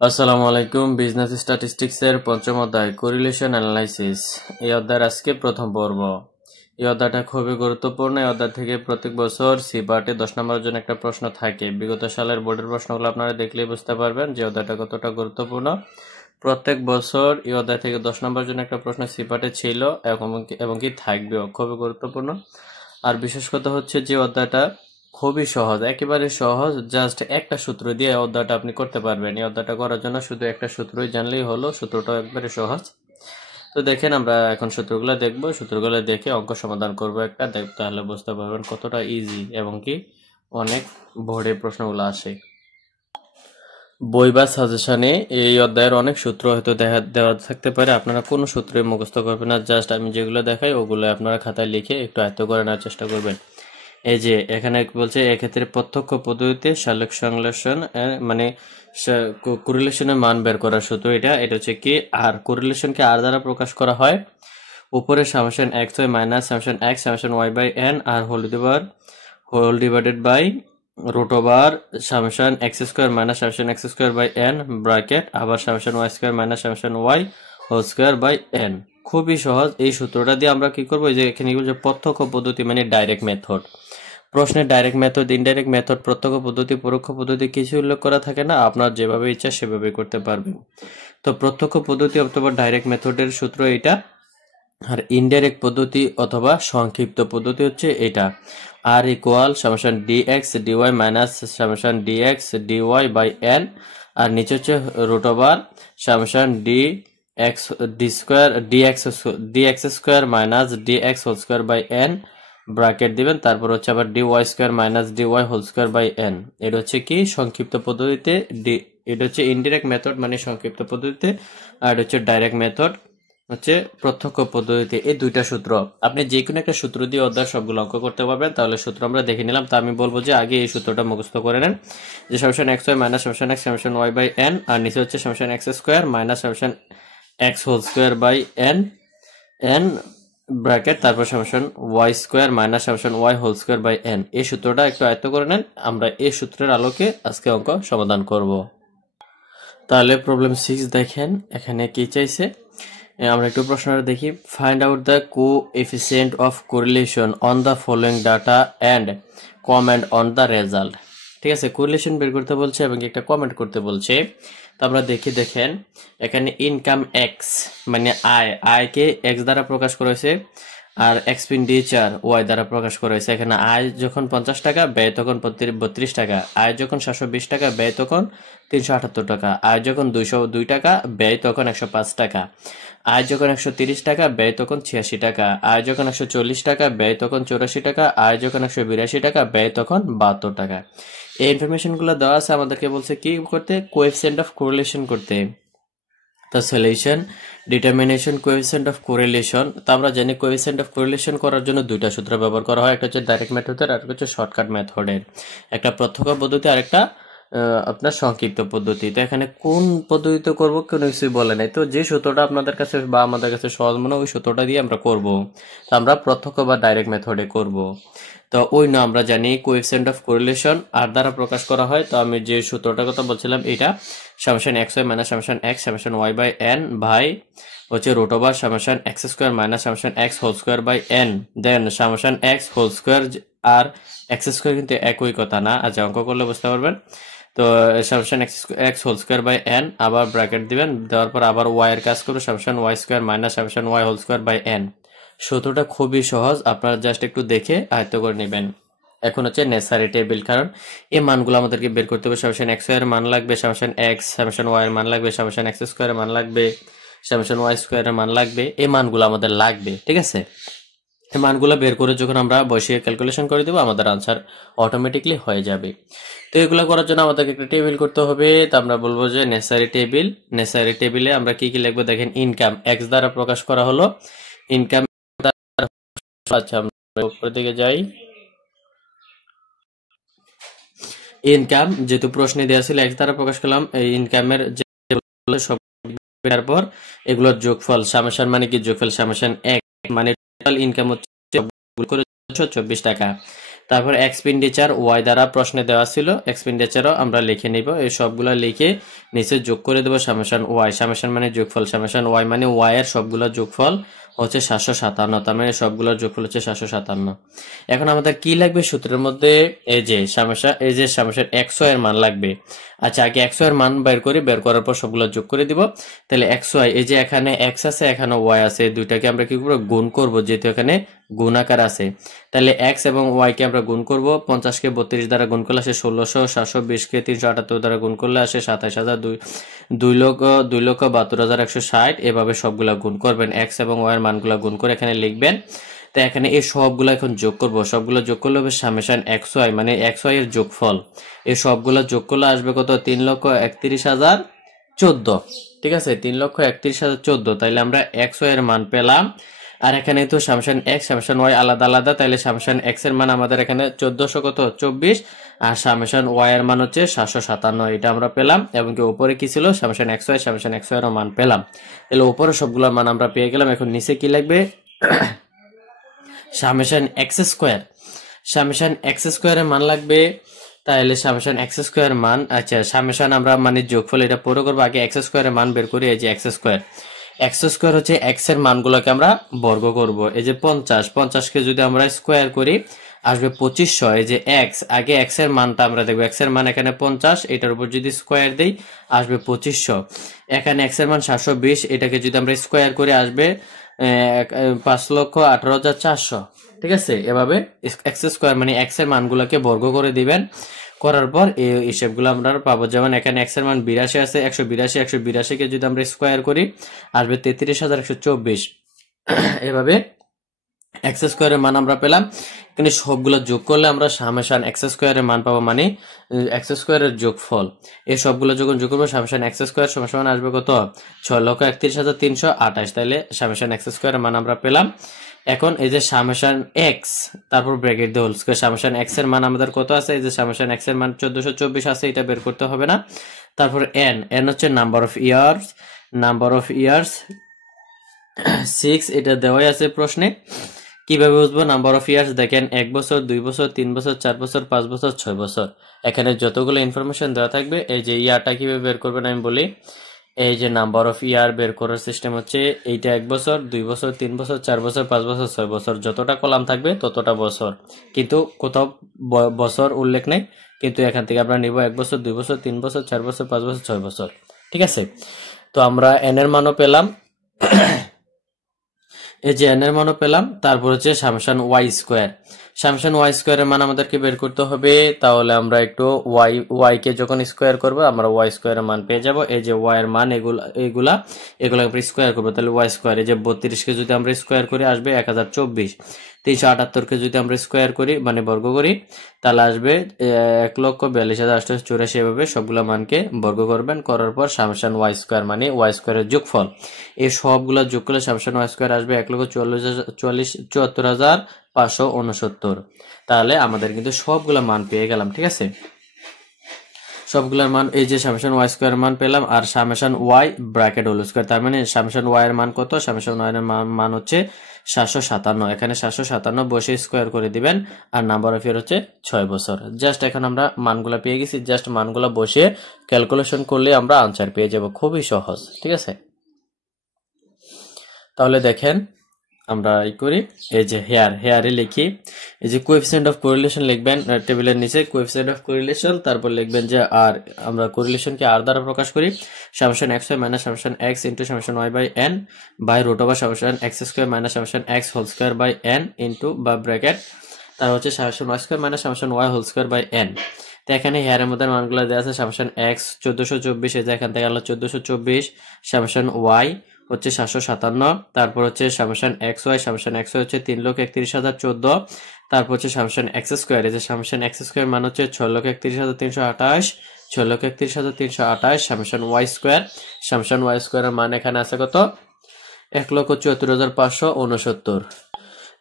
আসসালামু আলাইকুম। বিজনেস স্ট্যাটিস্টিক্সের পঞ্চম অধ্যায় কোরিলেশন অ্যানালাইসিস, এই অধ্যায়ের আজকে প্রথম পর্ব। এই অধ্যায়টা খুবই গুরুত্বপূর্ণ। এই অধ্যায় থেকে প্রত্যেক বছর সি পার্টে 10 নম্বরের জন্য একটা প্রশ্ন থাকে। বিগত সালের বোর্ডের প্রশ্নগুলো আপনারা দেখলেই বুঝতে পারবেন যে অধ্যায়টা কতটা গুরুত্বপূর্ণ। প্রত্যেক বছর এই অধ্যায় থেকে 10 নম্বরের জন্য একটা প্রশ্ন সি পার্টে ছিল এবং কি থাকবেও, খুবই গুরুত্বপূর্ণ। আর বিশেষ কথা হচ্ছে যে অধ্যায়টা খুবই সহজ, একেবারে সহজ। জাস্ট একটা সূত্র দিয়ে এই অধ্যায়টা আপনি করতে পারবেন। এই অধ্যায়টা করার জন্য শুধু একটা সূত্রই জানলেই হলো। সূত্রটাও একবারে সহজ। তো দেখেন, আমরা এখন সূত্রগুলো দেখবো। সূত্রগুলো দেখে অঙ্ক সমাধান করবো একটা, তাহলে বুঝতে পারবেন কতটা ইজি এবং কি অনেক বোর্ডে প্রশ্নগুলো আসে। বই বা সাজেশনে এই অধ্যায়ের অনেক সূত্র হয়তো দেওয়া থাকতে পারে, আপনারা কোনো সূত্রে মুখস্থ করবেন না। জাস্ট আমি যেগুলো দেখাই ওগুলো আপনারা খাতায় লিখে একটু আয়ত্ত করে নেওয়ার চেষ্টা করবেন। এই যে এখানে বলছে, এক্ষেত্রে প্রত্যক্ষ পদ্ধতিতে সালোক সংশ্লেষণ মানে কোরিলেশনের মান বের করার সূত্র এটা হচ্ছে কি, আর কোরিলেশনকে আর দ্বারা প্রকাশ করা হয় উপরে summation x Y minus summation x summation Y by n আর whole divided by root over summation x square minus summation x square by n bracket আবার summation Y square minus summation Y whole square by n. খুবই সহজ। এই সূত্রটা দিয়ে আমরা কি করবো, যে এখানে প্রত্যক্ষ পদ্ধতি মানে ডাইরেক্ট মেথড। প্রশ্নের ডাইরেক্ট মেথড, ইনডাইরেক্ট মেথড, প্রত্যক্ষ পদ্ধতি, পরোক্ষ পদ্ধতি কিছু উল্লেখ করা থাকে না। আপনার যেভাবে ইচ্ছা সেভাবে করতে পারবেন। তো প্রত্যক্ষ পদ্ধতি অথবা ডাইরেক্ট মেথডের সূত্র এটা, আর ইনডাইরেক্ট পদ্ধতি অথবা সংক্ষিপ্ত পদ্ধতি হচ্ছে এটা। R equal summation d x d y minus summation d x d y by n, আর নিচে হচ্ছে root over summation d x d square d x square minus d x whole square by n bracket দিবেন, তারপর হচ্ছে আবার d y square minus d y whole square by n. এটা হচ্ছে কি সংক্ষিপ্ত পদ্ধতিতে, এটা হচ্ছে ইনডিরেক্ট মেথড মানে সংক্ষিপ্ত পদ্ধতিতে, আর এটা হচ্ছে ডাইরেক্ট মেথড হচ্ছে প্রত্যক্ষ পদ্ধতিতে। এই দুইটা সূত্র আপনি যে কোনো একটা সূত্র দিয়ে অধ্যায় সবগুলো অঙ্ক করতে পারবেন। তাহলে সূত্র আমরা দেখে নিলাম। তা আমি বলবো যে আগে এই সূত্রটা মুখস্থ করে নেন, যে summation x Y minus summation x summation Y by n, আর নিচে হচ্ছে summation x square minus summation x whole square by n n bracket তারপর summation Y square minus summation Y whole square by n. এই সূত্রটা একটু আয়ত্ত করে নেন। আমরা এই সূত্রের আলোকে আজকে অঙ্ক সমাধান করব। তাহলে প্রবলেম 6 দেখেন, এখানে কি চাইছে। আমরা একটু প্রশ্নটা দেখি। Find out the coefficient of correlation on the following data and comment on the result. ঠিক আছে, কোরিলেশন বের করতে বলছে এবং একটা কমেন্ট করতে বলছে। তো আমরা দেখেন এখানে ইনকাম এক্স মানে আয়কে এক্স দ্বারা প্রকাশ করেছে, আর এক্সপেন্ডিচার ওয়াই দ্বারা প্রকাশ করা হয়েছে। এখানে আয় যখন 50 টাকা, ব্যয় তখন 32 টাকা। আয় যখন 720 টাকা, ব্যয় তখন 378 টাকা। আয় যখন 202 টাকা, ব্যয় তখন 105 টাকা। আয় যখন 130 টাকা, ব্যয় তখন 86 টাকা। আয় যখন 140 টাকা, ব্যয় তখন 84 টাকা। আয় যখন 182 টাকা, ব্যয় তখন 72 টাকা। এই ইনফরমেশনগুলো দেওয়া আছে, আমাদেরকে বলছে কি করতে, কোএফিসিয়েন্ট অফ কোরিলেশন করতে। The solution determination coefficient of correlation। তো আমরা জানি কোএফিসিয়েন্ট অফ কোরিলেশন করার জন্য দুইটা সূত্র ব্যবহার করা হয়, একটা হচ্ছে ডাইরেক্ট মেথডের আর একটা হচ্ছে শর্টকাট মেথডের। একটা প্রত্যক্ষ পদ্ধতি আর একটা আপনার সংক্ষিপ্ত পদ্ধতি। তো এখানে কোন পদ্ধতিতে করব কোনো কিছুই বলে নাই। তো যে সূত্রটা আপনাদের কাছে বা আমাদের কাছে সহজ মনে ওই সূত্রটা দিয়ে আমরা করব। তো আমরা প্রত্যক্ষ বা ডাইরেক্ট মেথডে করব। তো ওই না আমরা জানি কোএফিসিয়েন্ট অফ কোরিলেশন আর দ্বারা প্রকাশ করা হয়। তো আমি যে সূত্রটার কথা বলছিলাম এটা summation x Y minus summation x summation Y by N ভাই হচ্ছে root over summation x square minus summation x whole square by N, then summation x whole square আর এক্স স্কোয়ার কিন্তু একই কথা না। আচ্ছা, অঙ্ক করলে বুঝতে পারবেন। তো summation x whole square by N আবার ব্র্যাকেট দিবেন, দেওয়ার পর আবার ওয়াই এর কাজ করবে summation Y square minus summation Y whole square by N. সূত্রটা খুবই সহজ, আপনারা জাস্ট একটু দেখে আয়ত্ত করে নেবেন। এখন হচ্ছে নেসারি টেবিল, কারণ এই মানগুলো আমাদেরকে বের করতে হবে। সামেশন এক্স এর মান লাগবে, সামেশন এক্স সামেশন ওয়াই এর মান লাগবে, সামেশন এক্স স্কোয়ার এর মান লাগবে, সামেশন ওয়াই স্কোয়ার এর মান লাগবে। এই মানগুলো আমাদের লাগবে। ঠিক আছে, এই মানগুলো বের করে যখন আমরা বসিয়ে ক্যালকুলেশন করে দেবো, আমাদের আনসার অটোমেটিকলি হয়ে যাবে। তো এগুলো করার জন্য আমাদেরকে একটা টেবিল করতে হবে। তো আমরা বলবো যে নেসারি টেবিল। নেসারি টেবিলে আমরা কি কি লিখবো দেখেন। ইনকাম এক্স দ্বারা প্রকাশ করা হলো, ইনকাম। আচ্ছা, আমরা উপরের দিকে যাই। ইনকাম যেহেতু প্রশ্নে দেওয়া ছিল এক্স দ্বারা প্রকাশ করলাম, এই ইনকামের যে সব পর এগুলোর যোগফল সামেশন মানে কি যোগফল সামেশন এক মানে টোটাল ইনকাম হচ্ছে 24 টাকা। তারপর এক্সপেন্ডিচার ওয়াই দ্বারা প্রশ্নে দেওয়া ছিল, এক্সপেন্ডিচারও আমরা লিখে নিব। এই সবগুলো লিখে নিচে যোগ করে দেবো সামেশন ওয়াই। সামেশন মানে যোগফল, সামেশন ওয়াই মানে ওয়াই এর সবগুলো যোগফল হচ্ছে 757, তার মানে সবগুলোর যোগফল হচ্ছে 757। এখন আমাদের কি লাগবে সূত্রের মধ্যে, এই যে সামেশন এক্স ওয়াই এর মান লাগবে। আচ্ছা, আগে এক্স ওয়াই এর মান বের করি, বের করার পর সবগুলো যোগ করে দিব। তাহলে এক্স ওয়াই, এই যে এখানে এক্স আছে এখানে ওয়াই আছে, দুইটাকে আমরা কি করবো, গুণ করব, যেহেতু এখানে গুণ আকার আছে। তাহলে এক্স এবং ওয়াই কে আমরা গুণ করব। 50 কে 32 দ্বারা গুণ করলে আসে 1600, 720 কে 378 দ্বারা গুণ করলে আসে 27000, 2,72,160। এভাবে সবগুলা গুণ করবেন, এক্স এবং ওয়াই এর মানগুলা গুণ করে এখানে লিখবেন। তো এখানে এই সবগুলো এখন যোগ করব, সবগুলো যোগ করলে হবে সামেশন এক্স ওয়াই মানে এক্স ওয়াই এর যোগফল। এই সবগুলো যোগ করলে আসবে কত, 3,31,014। ঠিক আছে, 3,31,014। তাইলে আমরা এক্স ওয়াই এর মান পেলাম। আর এখানে তো সামেশন এক্স সামেশন ওয়াই আলাদা আলাদা, তাইলে সামেশন এক্স এর মান আমাদের এখানে 1424, আর সামেশন ওয়াই এর মান হচ্ছে 757, এটা আমরা পেলাম। এবং কি উপরে কি ছিল, সামেশন এক্স ওয়াই এর মান পেলাম। তাহলে উপরে সবগুলোর মান আমরা পেয়ে গেলাম। এখন নিচে কি লাগবে, সামেশন এক্স স্কোয়ার এর মান লাগবে। তাহলে সামেশন এক্স স্কোয়ার মান, আচ্ছা সামেশন আমরা মানে যোগফল এটা পুরো করবো, আগে এক্স স্কোয়ার এর মান বের করি। এই যে এক্স স্কোয়ার হচ্ছে এক্স এর মানগুলোকে আমরা বর্গ করব। এই যে 50 কে যদি আমরা স্কোয়ার করি আসবে 2500। এই যে এক্স, আগে এক্স এর মানটা আমরা দেখবো, এক্স এর মান এখানে 50, এটার উপর যদি স্কোয়ার দেই আসবে 2500। এখানে এক্স এর মান 720, এটাকে যদি আমরা স্কোয়ার করে আসবে 5,18,400। ঠিক আছে, এভাবে এক্স স্কোয়ার মানে এক্স এর মানগুলোকে বর্গ করে দিবেন। করার পর এই হিসেবগুলো আমরা পাবো। যেমন এখানে এক্স এর মান 82 আছে, 182 কে যদি আমরা স্কোয়ার করি আসবে 33,124। এভাবে এক্স স্কোয়ারের মান আমরা পেলাম। কিন্তু সবগুলো যোগ করলে আমরা সামেশন এক্স স্কোয়ারের মান পাবো, মানে এক্স স্কোয়ারের যোগফল। এই সবগুলো যখন যোগ করবো সামেশন এক্স স্কোয়ার সমান আসবে কত, 6,31,328। তাহলে সামেশন এক্স স্কোয়ারের মান আমরা পেলাম। এখন এই যে সামেশন এক্স, তারপর ব্র্যাকেট দিয়ে হোল স্কয়ার, সামেশন এক্স এর মান আমাদের কত আছে, এই যে সামেশন এক্স এর মান 1424 আছে, এটা বের করতে হবে না। তারপর এন হচ্ছে নাম্বার অফ ইয়ার্স 6, এটা দেওয়াই আছে প্রশ্নে। কিভাবে বুঝবো নাম্বার অফ ইয়ার্স, দেখেন 1 বছর, 2 বছর, 3 বছর, 4 বছর, 5 বছর, 6 বছর, এখানে যতগুলো ইনফরমেশন দেওয়া থাকবে। এই যে ইয়ারটা কিভাবে বের করবেন আমি বলি। এই যে নাম্বার অফ ইয়ার বের করার সিস্টেম হচ্ছে এইটা 1 বছর, 2 বছর, 3 বছর, 4 বছর, 5 বছর, 6 বছর, যতটা কলাম থাকবে ততটা বছর, কিন্তু কোথাও বছর উল্লেখ নেই। কিন্তু এখান থেকে আমরা নিব 1 বছর, 2 বছর, 3 বছর, 4 বছর, 5 বছর, 6 বছর। ঠিক আছে, তো আমরা এন এর মানও পেলাম, এই যে এন এর মানও পেলাম। তারপর হচ্ছে সামেশন ওয়াই স্কোয়ারের মান আমাদেরকে বের করতে হবে। তাহলে আমরা একটু ওয়াই কে যখন স্কোয়ার করবো আমরা ওয়াই স্কোয়ারের মান পেয়ে যাব। এই যে ওয়াই এর মান এগুলা আমরা স্কোয়ার করবো, তাহলে ওয়াই স্কোয়ার, এই যে 32 কে যদি আমরা স্কোয়ার করি আসবে 1024। 378 কে যদি আমরা স্কোয়ার করি মানে বর্গ করি তাহলে আসবে 1,42,884। এভাবে সবগুলো মানকে বর্গ করবেন, করার পর সামেশন ওয়াই স্কোয়ার মানে ওয়াই স্কোয়ারের যোগফল। এই সবগুলো যোগ করলে সামেশন ওয়াই স্কোয়ার আসবে 1,74,569। তাহলে আমাদের কিন্তু সবগুলো মান পেয়ে গেলাম। ঠিক আছে, সবগুলোর মান, এই যে সামেশন ওয়াই স্কোয়ার মান পেলাম, আর summation y bracket whole square, তার মানে সামেশন ওয়াই এর মান কত, সামেশন ওয়াই এর মান হচ্ছে 757। এখানে 757 বসে স্কোয়ার করে দিবেন, আর নাম্বার অফ ইয়ার হচ্ছে 6 বছর। জাস্ট এখন আমরা মানগুলো পেয়ে গেছি, জাস্ট মানগুলো বসিয়ে ক্যালকুলেশন করলে আমরা আনসার পেয়ে যাব, খুবই সহজ। ঠিক আছে, তাহলে দেখেন আমরা করি, এই যে হেয়ারে লিখি, এই যে কোএফিসিয়েন্ট অফ কোরিলেশন লিখবেন টেবিলের নিচে, কোএফিসিয়েন্ট অফ কোরিলেশন, তারপর লিখবেন যে আর, আমরা কোরিলেশনকে আর দ্বারা প্রকাশ করি, summation x Y minus summation X into summation Y by N by root over summation x square minus summation x whole square by N into বা ব্র্যাকেট, তার হচ্ছে summation Y square minus summation Y whole square by N. তো এখানে হেয়ারের মধ্যে মানগুলো দেওয়া আছে, summation x 1424, এই যে এখান থেকে আলো 1424, সামেশন ওয়াই হচ্ছে 757, তারপর হচ্ছে সামেশন এক্স ওয়াই হচ্ছে 3,31,014, তারপর হচ্ছে সামেশন এক্স স্কোয়ার, এই যে সামেশন এক্স স্কোয়ার মান হচ্ছে 6,31,328, 6,31,328, সামেশন ওয়াই স্কোয়ারের মান এখানে আছে কত, 1,74,569।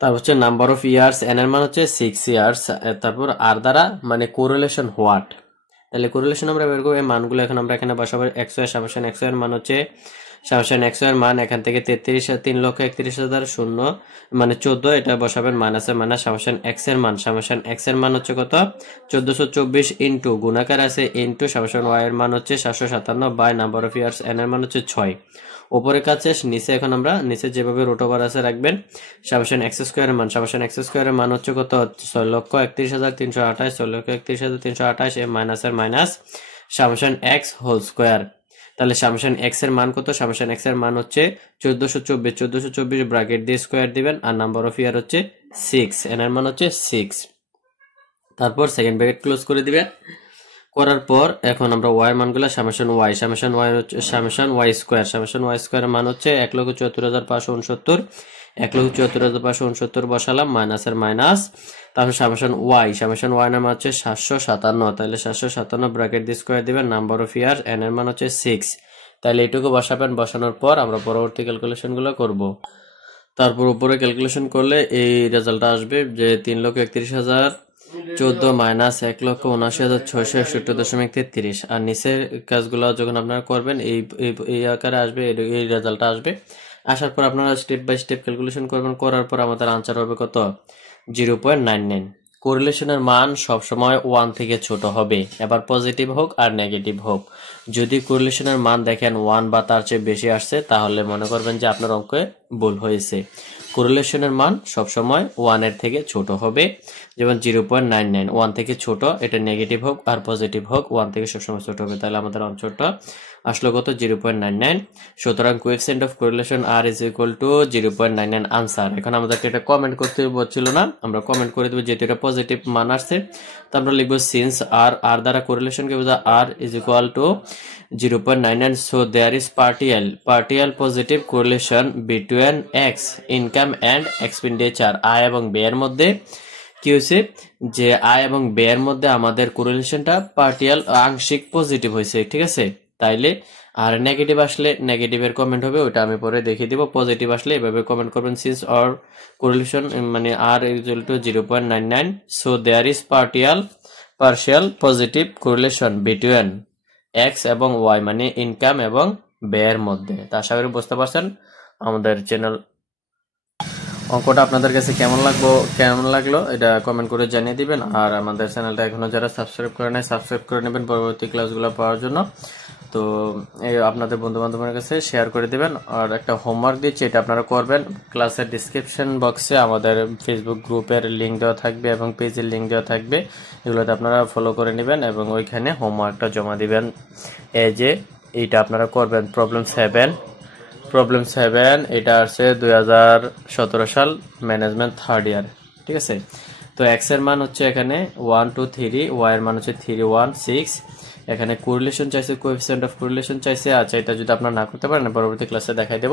তারপর হচ্ছে নাম্বার অফ ইয়ার্স, এন এর মান হচ্ছে 6 ইয়ার্স, তারপর আর দ্বারা মানে কোরিলেশন হোয়াট, তাহলে কোরিলেশন আমরা বের করব। এই মানগুলো এখন আমরা এখানে বসাবো। X Y summation x Y এর মান হচ্ছে সামেশন এক্স এর মান এখান থেকে 3,31,000 শূন্য মানে 14, এটা বসাবেন মাইনাসে মাইনাস। সামেশন এক্স এর মান হচ্ছে কত 1424 ইন্টু গুণাকার আছে ইন্টু সামেশন ওয়াই এর মান হচ্ছে 757 by number of years N এর মান হচ্ছে 6। উপরে কাজ শেষ, নিচে এখন আমরা নিচে যেভাবে রুট ওভার আছে রাখবেন। সামেশন এক্স স্কোয়ারের মান হচ্ছে কত 6,31,328 6,31,328 এ মাইনাসের minus summation x whole square. তাহলে সামেশন এক্স এর মান কত? সামেশন এক্স এর মান হচ্ছে 1424 ব্র্যাকেট দিয়ে স্কোয়ার দিবেন আর নাম্বার অফ ইয়ার হচ্ছে 6, এন এর মান হচ্ছে 6। তারপর সেকেন্ড ব্র্যাকেট ক্লোজ করে দিবেন। করার পর এখন আমরা ওয়াই মানগুলো সামেশন ওয়াই স্কোয়ার মান হচ্ছে 1,74,569 1,74,569 বসালাম মাইনাসের মাইনাস। তারপর সামেশন ওয়াই এর মান হচ্ছে 757, তাহলে 757 ব্র্যাকেট দিয়ে স্কোয়ার দিবেন নাম্বার অফ ইয়ার এন এর মান হচ্ছে 6। তাহলে এইটুকু বসাবেন। বসানোর পর আমরা পরবর্তী ক্যালকুলেশন গুলো করব। তারপর উপরে ক্যালকুলেশন করলে এই রেজাল্ট আসবে যে 3,31,014 মাইনাস 1,79,661.33। আর নিচের কাজগুলো যখন আপনারা করবেন এই আকারে আসবে, এই রেজাল্ট আসবে। আসার পর আপনারা স্টেপ বাই স্টেপ ক্যালকুলেশন করবেন। করার পর আমাদের আনসার হবে কত 0.99। কোরিলেশনের মান সবসময় 1 থেকে ছোট হবে, এবার পজিটিভ হোক আর নেগেটিভ হোক। যদি কোরিলেশনের মান দেখেন 1 বা তার চেয়ে বেশি আসছে তাহলে মনে করবেন যে আপনার অঙ্কে ভুল হয়েছে। কোরিলেশনের মান সবসময় 1 এর থেকে ছোট হবে, যেমন 0.99 1 থেকে ছোট, এটা নেগেটিভ হোক আর পজিটিভ হোক 1 থেকে সবসময় ছোট হবে। তাহলে আমাদের আনসারটা আসলো কত 0.99। সুতরাং coefficient of correlation R is equal to 0.99 answer. এখন আমাদেরকে এটা কমেন্ট করতে বলছিল না, আমরা কমেন্ট করে দেবো যেহেতু এটা পজিটিভ মান আসছে। তো আমরা লিখবো সিন্স আর দ্বারা কোরিলেশনকে বোঝা r is equal to 0.99, so there is partial positive correlation between x income and expenditure। আয় এবং ব্যয়ের মধ্যে কি হয়েছে যে আয় এবং ব্যয়ের মধ্যে আমাদের কোরিলেশনটা পার্টিয়াল আংশিক পজিটিভ হয়েছে, ঠিক আছে। তাইলে আর নেগেটিভ আসলে নেগেটিভের কমেন্ট হবে, ওটা আমি পরে দেখিয়ে দিব। পজিটিভ আসলে এভাবে কমেন্ট করবেন সিন্স অর কোরিলেশন মানে আর equal to 0.99, so there is partial positive correlation between x এবং y মানে ইনকাম এবং ব্যয়ের মধ্যে। তা আশা করি বুঝতে পারছেন। আমাদের চ্যানেল অঙ্কটা আপনাদের কাছে কেমন লাগলো এটা কমেন্ট করে জানিয়ে দিবেন। আর আমাদের চ্যানেলটা এখনো যারা সাবস্ক্রাইব করে নাই সাবস্ক্রাইব করে নেবেন পরবর্তী ক্লাসগুলো পাওয়ার জন্য। তো এই আপনাদের বন্ধু বান্ধবের কাছে শেয়ার করে দিবেন। আর একটা হোমওয়ার্ক দিচ্ছি, এটা আপনারা করবেন। ক্লাসের ডিসক্রিপশন বক্সে আমাদের ফেসবুক গ্রুপের লিঙ্ক দেওয়া থাকবে এবং পেজের লিঙ্ক দেওয়া থাকবে, এগুলোতে আপনারা ফলো করে নেবেন এবং ওইখানে হোমওয়ার্কটা জমা দিবেন। এই যে এইটা আপনারা করবেন প্রবলেম 7 এটা আসছে 2017 সাল ম্যানেজমেন্ট থার্ড ইয়ার, ঠিক আছে। তো এক্স এর মান হচ্ছে এখানে 1 2 3, ওয়াই এর মান হচ্ছে 3 1 6। এখানে কোরিলেশন চাইছে, কোএফিসিয়েন্ট অফ কোরিলেশন চাইছে। আচ্ছা, এটা যদি আপনারা না করতে পারেন পরবর্তী ক্লাসে দেখাই দেব।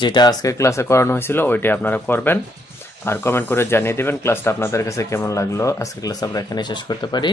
যেটা আজকে ক্লাসে করানো হয়েছিল ওইটাই আপনারা করবেন আর কমেন্ট করে জানিয়ে দিবেন ক্লাসটা আপনাদের কাছে কেমন লাগলো। আজকে ক্লাস আমরা এখানে শেষ করতে পারি।